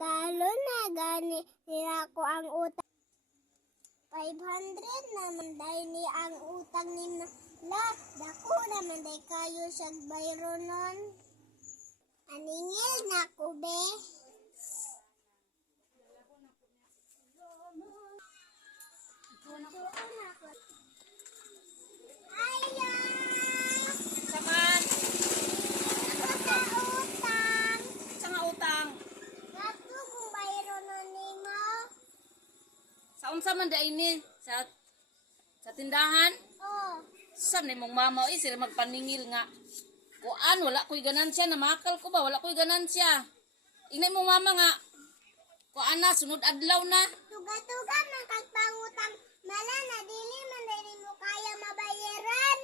Talo na gani nila ko ang utang. 500 naman dahil ni ang utang ni la. Dako naman dahil kayo siya bayro nun. Aningil na ko be. Saman, Sa utang. sa nga utang. Dako kung bayro nun nimo. Sa unsa man da ini sa tindahan? Oh. Saan ni mong mama o sila magpaningil nga. Kuan, wala ko'y ganansya, namakal ko ba? Wala ko'y ganansya. Inay mong mama nga, kuan na, sunod adlaw na. Tuga-tuga man kagpangutang. Mala na dili man dili mo kaya mabayaran.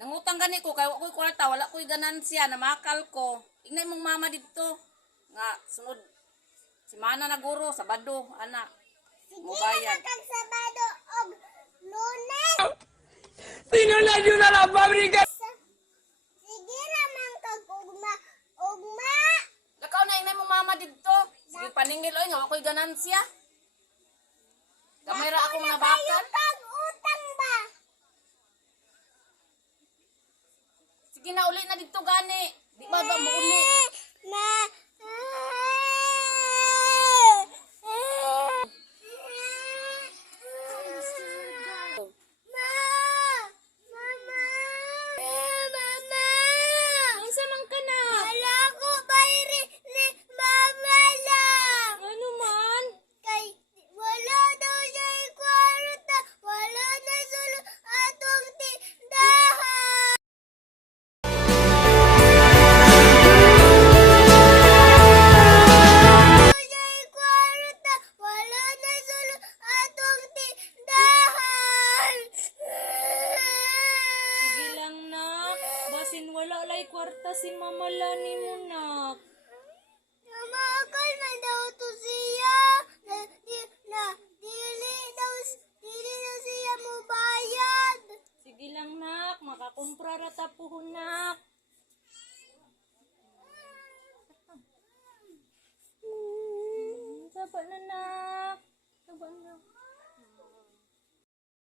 Nangutang gani ko, kaya ko'y kwarta, wala ko'y ganansya, namakal ko. Inay mong mama dito. Nga, sunod, simana na guro, sabado, anak. Sige Mubayad. na kag Sabado og Lunes. Sinulan nyo na lang, pabrika! Sige naman kag ugma. Lakaw na inay mong mama dito. Sige paningil, oy, nga ako'y ganansya. Kamera akong Kayo nabakal. kag utang ba? Sige na, uli na dito gani. Di ba ba mo uli? Na. Mama. Unsa man ka na? Wala ko bayri ni mama lang. Ano man? Kay wala daw siya kwarta. Wala na solo atong tindahan. Wala siya kwarta. Wala na solo atong tindahan. Sige lang nak. Basin wala lay kwarta si mama lani mo nak. Namakal man daw to siya. Dili na siya mo bayad. Sige lang nak. Makakumpra rata po nak. Sapa na nak. Sapa na.